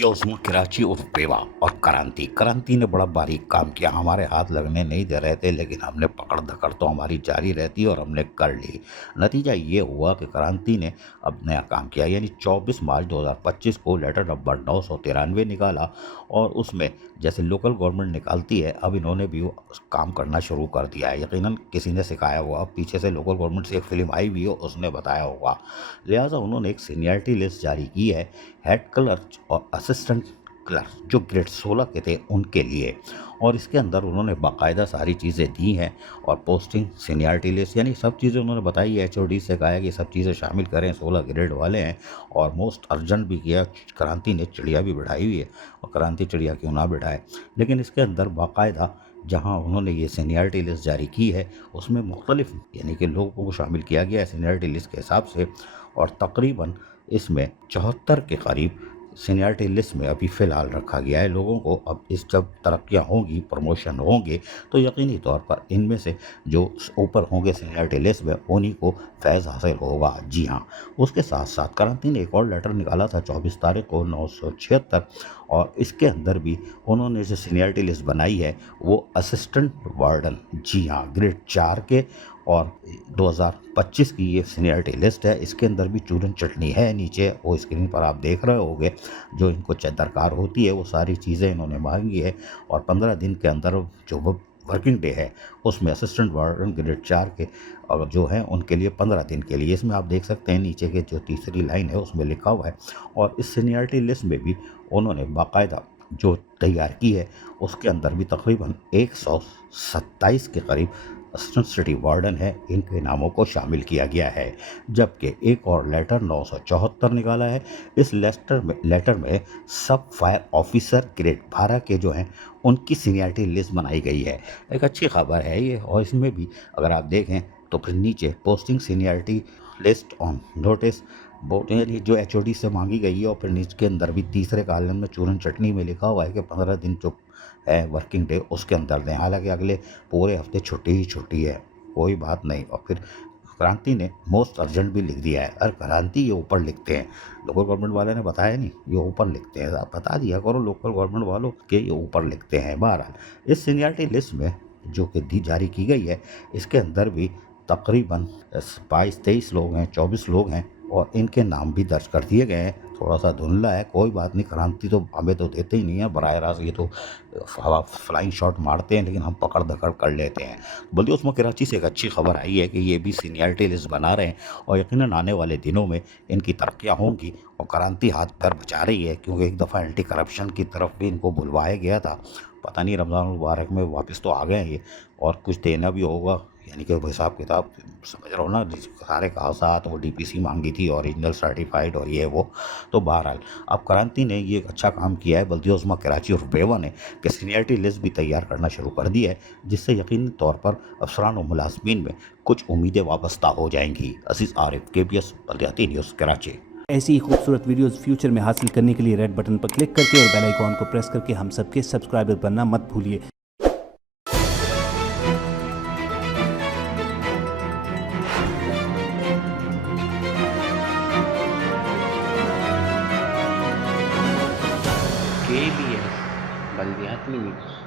बल्दियों कराची उर्फ बेवा और क्रांति ने बड़ा बारीक काम किया। हमारे हाथ लगने नहीं दे रहे थे, लेकिन हमने पकड़ धकड़ तो हमारी जारी रहती और हमने कर ली। नतीजा ये हुआ कि क्रांति ने अब नया काम किया, यानी 24 मार्च 2025 को लेटर नंबर 993 निकाला और उसमें जैसे लोकल गवर्नमेंट निकालती है, अब इन्होंने भी वो काम करना शुरू कर दिया है। यकीनन किसी ने सिखाया हुआ, पीछे से लोकल गवर्नमेंट से एक फिल्म आई हुई हो, उसने बताया होगा। लिहाजा उन्होंने एक सीनियरिटी लिस्ट जारी की है हेड क्लर्क और असिस्टेंट क्लर्क जो ग्रेड 16 के थे उनके लिए, और इसके अंदर उन्होंने बाकायदा सारी चीज़ें दी हैं और पोस्टिंग सीनियरिटी लिस्ट यानी सब चीज़ें उन्होंने बताई है। एचओडी से कहा है कि सब चीज़ें शामिल करें, 16 ग्रेड वाले हैं और मोस्ट अर्जेंट भी किया। क्रांति ने चिड़िया भी बिठाई हुई है और क्रांति चिड़िया क्यों ना बिठाए, लेकिन इसके अंदर बाकायदा जहां उन्होंने ये सीनियरिटी लिस्ट जारी की है उसमें मुख्तलिफ यानी कि लोगों को शामिल किया गया है सीनियरिटी लिस्ट के हिसाब से, और तकरीबन इसमें 74 के करीब सीनियरिटी लिस्ट में अभी फ़िलहाल रखा गया है लोगों को। अब इस जब तरक्कियाँ होंगी, प्रमोशन होंगे, तो यकीनी तौर पर इनमें से जो ऊपर होंगे सीनियरिटी लिस्ट में उन्हीं को फैज़ हासिल होगा। जी हाँ, उसके साथ साथ क्रांति ने एक और लेटर निकाला था 24 तारीख को 976, और इसके अंदर भी उन्होंने जो सीनियरिटी लिस्ट बनाई है वो असिस्टेंट वार्डन, जी हाँ, ग्रेड 4 के, और 2025 की ये सीनियरिटी लिस्ट है। इसके अंदर भी चूरन चटनी है, नीचे वो स्क्रीन पर आप देख रहे होंगे। जो इनको दरकार होती है वो सारी चीज़ें इन्होंने मांगी है, और 15 दिन के अंदर जो वो वर्किंग डे है उसमें असिस्टेंट वार्डन ग्रेड 4 के और जो हैं उनके लिए 15 दिन के लिए, इसमें आप देख सकते हैं नीचे के जो तीसरी लाइन है उसमें लिखा हुआ है। और इस सीनियरिटी लिस्ट में भी उन्होंने बाकायदा जो तैयार की है उसके अंदर भी तकरीबन 127 के करीब असिस्टेंट सिटी वार्डन है, इनके नामों को शामिल किया गया है। जबकि एक और लेटर 974 निकाला है। इस लेटर में सब फायर ऑफिसर ग्रेड 12 के जो हैं उनकी सीनियरिटी लिस्ट बनाई गई है। एक अच्छी खबर है ये, और इसमें भी अगर आप देखें तो फिर नीचे posting seniority list on notice यानी जो एचओडी से मांगी गई है, और फिर नीचे के अंदर भी तीसरे कॉलम में चूरन चटनी में लिखा हुआ है कि 15 दिन जो है वर्किंग डे उसके अंदर दें। हालांकि अगले पूरे हफ्ते छुट्टी ही छुट्टी है, कोई बात नहीं। और फिर क्रांति ने मोस्ट अर्जेंट भी लिख दिया है। अरे क्रांति ये ऊपर लिखते हैं, लोकल गवर्नमेंट वाले ने बताया नहीं, ये ऊपर लिखते हैं। आप बता दिया करो लोकल गवर्नमेंट वालों के ये ऊपर लिखते हैं। बहरहाल इस सीनियरिटी लिस्ट में जो कि जारी की गई है इसके अंदर भी तकरीबन 22-23 लोग हैं, 24 लोग हैं, और इनके नाम भी दर्ज कर दिए गए हैं। थोड़ा सा धुंधला है, कोई बात नहीं। क्रांति तो हमें तो देते ही नहीं है बराह रास्त, ये तो हवा फ्लाइंग शॉट मारते हैं, लेकिन हम पकड़ धकड़ कर लेते हैं। बल्कि उसमें कराची से एक अच्छी खबर आई है कि ये भी सीनियरिटी लिस्ट बना रहे हैं, और यकीनन आने वाले दिनों में इनकी तरक्कियाँ होंगी। और क्रांति हाथ पैर बचा रही है, क्योंकि एक दफ़ा एंटी करप्शन की तरफ भी इनको बुलवाया गया था। पता नहीं रमज़ान मुबारक में वापस तो आ गए हैं ये, और कुछ देना भी होगा, यानी कि हिसाब किताब समझ रहा हो ना, सारे कागजात, वो डीपीसी मांगी थी ओरिजिनल सर्टिफाइड और ये वो। तो बहरहाल अब क्रांति ने ये अच्छा काम किया है बल्दियों कराची और बेवा ने कि सीनियरिटी लिस्ट भी तैयार करना शुरू कर दी है, जिससे यकीनी तौर पर अफसरान और मुलाजमीन में कुछ उम्मीदें वाबस्ता हो जाएंगी। अजीज़ आरिफ, KBS बल्दियाती न्यूज़ कराची। ऐसी ही खूबसूरत वीडियोस फ्यूचर में हासिल करने के लिए रेड बटन पर क्लिक करके और बेल आइकॉन को प्रेस करके हम सबके सब्सक्राइबर बनना मत भूलिए। KBS बल्दियाती न्यूज़।